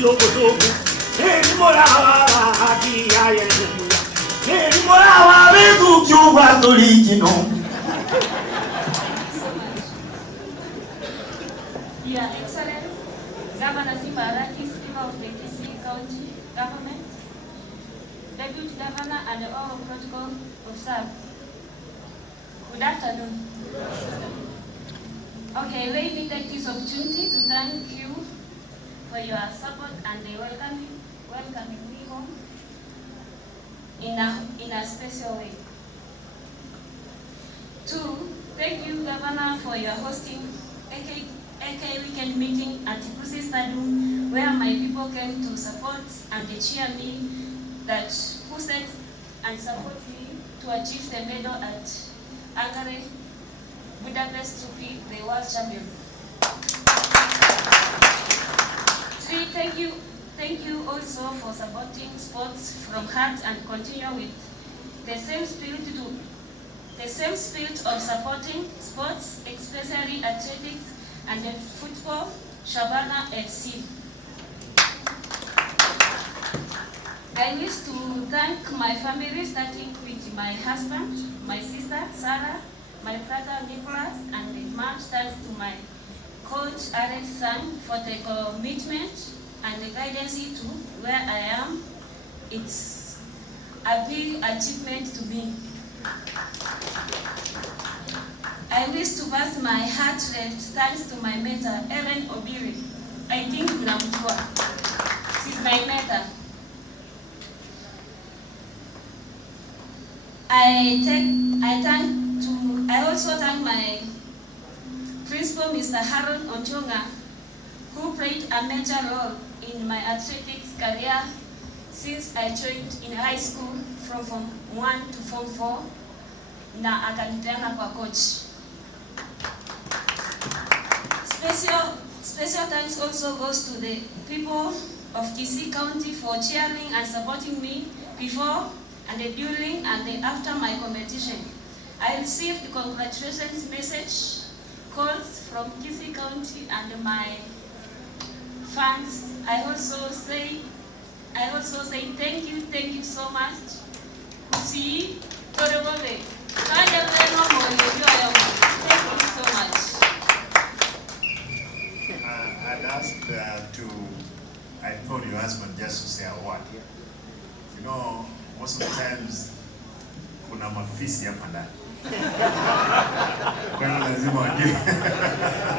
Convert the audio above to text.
yokotoku. Mary Moraa haki ya yemuya. Mary Moraa wetu kyuwa tolikino. Your Excellency, Governor Simba Kenyans, Speaker of the DC County Government, Deputy Governor and all protocol observed. Good afternoon. Okay, let me take this opportunity to thank you for your support and welcoming me home in a special way. 2, thank you, Governor, for your hosting AK weekend meeting at Ikusi Stadium, where my people came to support and cheer me, that boosted and support me to achieve the medal at Hungary, Budapest to be the world champion. 3, thank you also for supporting sports from heart and continue with the same spirit of supporting sports, especially athletics and football, Shabana FC. I wish to thank my family, starting with my husband, my sister Sarah, my brother Nicholas, and much thanks to my coach Alex Sang for the commitment and the guidance to where I am. It's a big achievement to me. I wish to pass my heart rate thanks to my mentor, Ellen Obiri. I think mnamjua. She's my mentor. I also thank my principal, Mr. Haron Onchonga, who played a major role in my athletics career since I joined in high school from Form 1 to Form 4, na akaniteana kwa coach. Special thanks also goes to the people of DC County for cheering and supporting me before and during and after my competition. I received congratulations message calls from DC County and my fans. I also say thank you so much. See, thank you so much. I'd ask I thought you asked me just to say a word. You know, most of the times, kuna mafisi hapa ndani. Kwa hiyo lazima wajue.